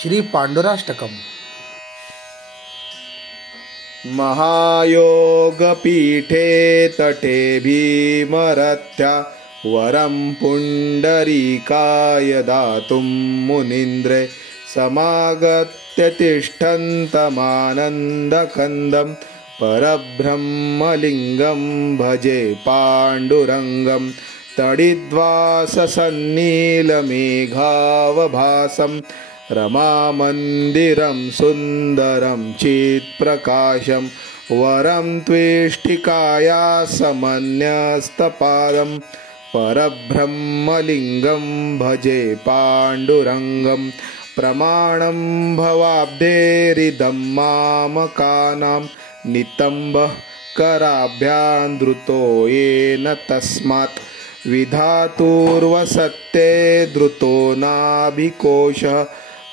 श्री पांडुराष्टकम। महायोगपीठे तटे भीमरथ्या वरं पुण्डरीकाय दातुं मुनीन्द्रे समागत्य तिष्ठन्तमानन्दकन्दं परब्रह्मलिङ्गं भजे पाण्डुरङ्गं तडिद्वाससन्नीलमेघावभासं रमामन्दिरं सुन्दरं चित्प्रकाशं वरं त्वेष्टिकायासमन्यस्तपादं परब्रह्मलिङ्गं भजे पाण्डुरङ्गं प्रमाणं भवाब्धेरिदं मामकानां नितम्बः कराभ्यां धृतो येन तस्मात् विधातुर्वसत्ते धृतो नाभिकोशः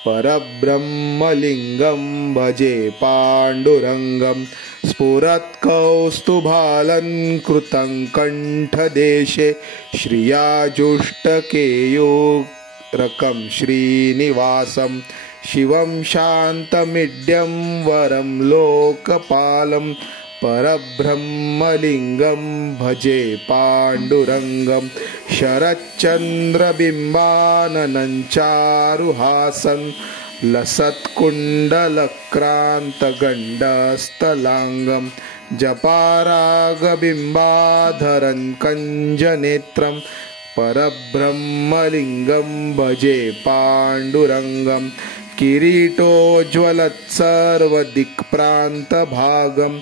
परब्रह्मलिङ्गं भजे पाण्डुरङ्गं स्फुरत्कौस्तुभालङ्कृतं कण्ठदेशे श्रियाजुष्टकेयूरकं श्रीनिवासं शिवं शान्तमिड्यं वरं लोकपालं परब्रह्मलिङ्गं भजे पाण्डुरङ्गं शरच्चन्द्रबिम्बाननं चारुहासं लसत्कुण्डलक्रान्तगण्डस्थलाङ्गं जपारागबिम्बाधरं कञ्जनेत्रं परब्रह्मलिङ्गं भजे पाण्डुरङ्गं किरीटोज्ज्वलत्सर्वदिक्प्रान्तभागं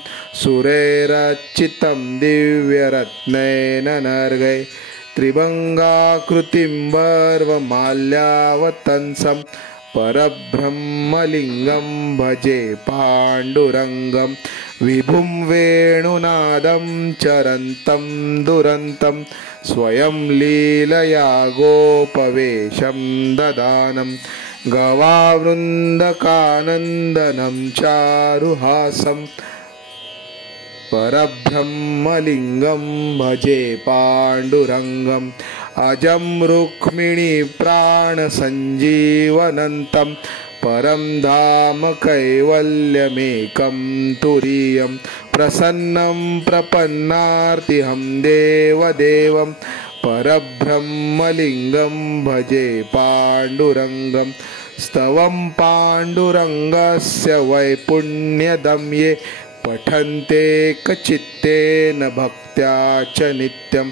सुरैरचितं दिव्यरत्नेन नर्गै त्रिभङ्गाकृतिं वर्वमाल्यावतंसं परब्रह्मलिङ्गं भजे पाण्डुरङ्गं विभुं वेणुनादं चरन्तं दुरन्तं स्वयं लीलया गोपवेशं ददानं गवावृन्दकानन्दनं चारुहासं परब्रह्मलिङ्गं भजे पाण्डुरङ्गम् अजं रुक्मिणीप्राणसञ्जीवनन्तं परं धाम कैवल्यमेकं तुरीयं प्रसन्नं प्रपन्नार्तिहं देवदेवं परब्रह्मलिङ्गं भजे पाण्डुरङ्गं स्तवं पाण्डुरङ्गस्य वैपुण्यदं ये पठन्ते कचित्तेन भक्त्या च नित्यं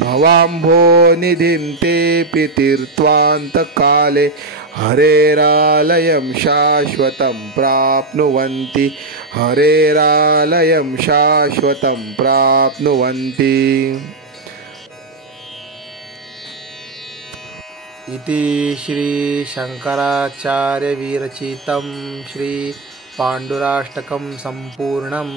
भवाम्भोनिधिं तेऽपि तीर्त्वान्तकाले हरेरालयं शाश्वतं प्राप्नुवन्ति हरेरालयं शाश्वतं प्राप्नुवन्ति। इति श्री शंकराचार्य विरचितं श्री पांडुराष्टकं संपूर्णम्।